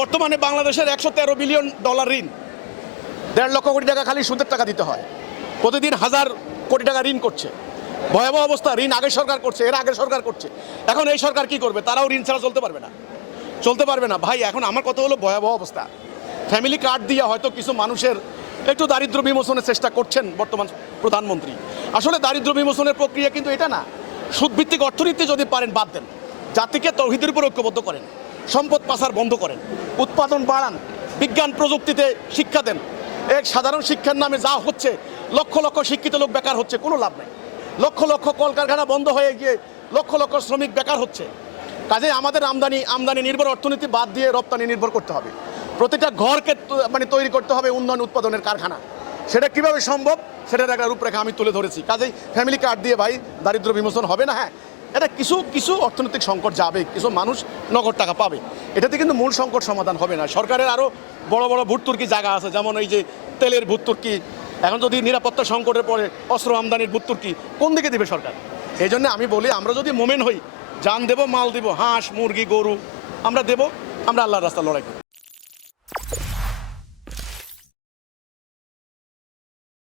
বর্তমানে বাংলাদেশের 113 billion dollar ঋণ, 1.5 লক্ষ কোটি টাকা খালি সুদের টাকা দিতে হয়, প্রতিদিন 1000 কোটি টাকা ঋণ করছে। ভয়াবহ অবস্থা। ঋণ আগের সরকার করছে, এর আগের সরকার করছে, এখন এই সরকার কি করবে? তারাও ঋণ ছাড়া চলতে পারবে না ভাই। এখন আমার কথা হলো ভয়াবহ অবস্থা। ফ্যামিলি কার্ড দিয়ে হয়তো কিছু মানুষের একটু দারিদ্র বিমোচনের চেষ্টা করছেন বর্তমান প্রধানমন্ত্রী। আসলে দারিদ্র বিমোচনের প্রক্রিয়া কিন্তু এটা না। সুদভিত্তিক অর্থনীতি যদি পারেন বাদ দেন, জাতিকে তৌহিদের উপর ঐক্যবদ্ধ করেন, সম্পদ পাচার বন্ধ করেন, উৎপাদন বাড়ান, বিজ্ঞান প্রযুক্তিতে শিক্ষা দেন। এক সাধারণ শিক্ষার নামে যা হচ্ছে, লক্ষ লক্ষ শিক্ষিত লোক বেকার হচ্ছে, কোনো লাভ নেই। লক্ষ লক্ষ কলকারখানা বন্ধ হয়ে গিয়ে লক্ষ লক্ষ শ্রমিক বেকার হচ্ছে। কাজে আমাদের আমদানি নির্ভর অর্থনীতি বাদ দিয়ে রপ্তানি নির্ভর করতে হবে। প্রতিটা ঘরকে তৈরি করতে হবে উন্নয়ন উৎপাদনের কারখানা। সেটা কিভাবে সম্ভব, সেটার একটা রূপরেখা আমি তুলে ধরেছি। কাজেই ফ্যামিলি কার্ড দিয়ে ভাই দারিদ্র বিমোচন হবে না। হ্যাঁ, এটা কিছু অর্থনৈতিক সংকট যাবে, কিছু মানুষ নগদ টাকা পাবে, এটাতে কিন্তু মূল সংকট সমাধান হবে না। সরকারের আরও বড় বড় ভর্তুকি জায়গা আছে, যেমন এই যে তেলের ভর্তুকি। এখন যদি নিরাপত্তা সংকটের পরে অস্ত্র আমদানির ভর্তুকি কোন দিকে দিবে সরকার? এই জন্য আমি বলি, আমরা যদি মোমেন হই, জান দেব, মাল দেব, হাঁস মুরগি গরু আমরা দেব, আমরা আল্লাহর রাস্তায় লড়াই করব।